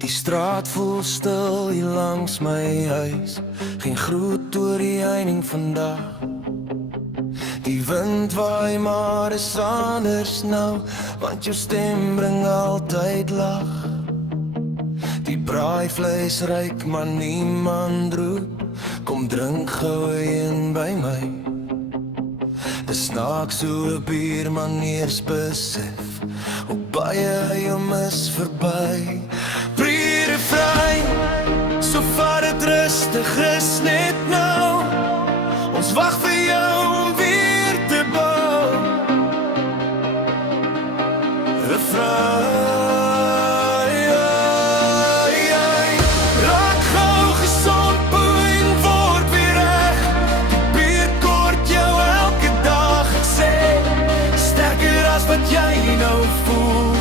Die straat voel stil hier langs my huis. Geen groet oor die heining vandag. Die wind waai maar is anders nou, want jou stem bring altyd lag. Die braaivleis ruik maar niemand roep. Kom drink gou een by my. Dis snaaks hoe 'n buurman eers besef hoe baie jou mis verby. Pre-refrein, so vat het rustig is net nou. Ons wag vir jou om weer te bou. Refrein. Wat jy nou voel,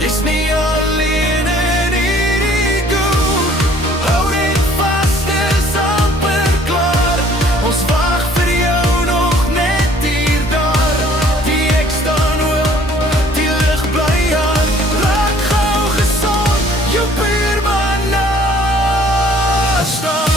jy's nie alleen in hierdie doel. Hou net vas, dis amper klaar. Ons wag vir jou nog net hier daar. Die ek staan oop, die lig bly aan. Raak gou gesond, jou buurman naas staan.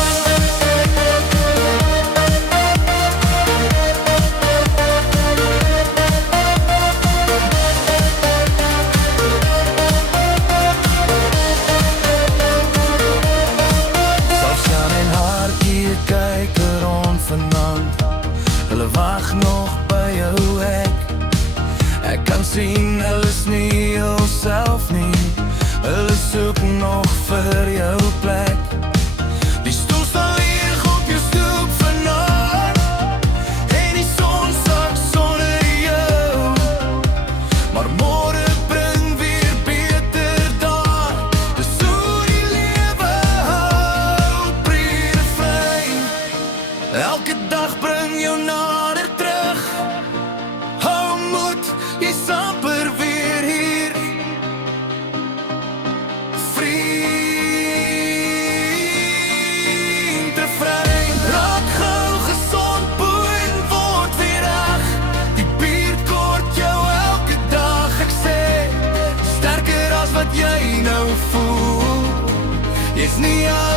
Kyk rond vanaand, hulle wag nog by jou hek. Ek kan sien, hulle is nie jouself nie. Hulle soek nog vir jou plek. Die stoel staan leeg op jou stoep vanaand, en die son sak sonder jou. Maar môre bring weer beter daar. Dis hoe die lewe hou, pre-refrein. Elke dag bring jou nader terug. Hou moed, jy's amper weer hier. Vriend, refrein. Raak gou gesond, boeien word weer reg. Die bier kort jou elke dag, ek sê. Sterker as wat jy nou voel, jy's nie alleen.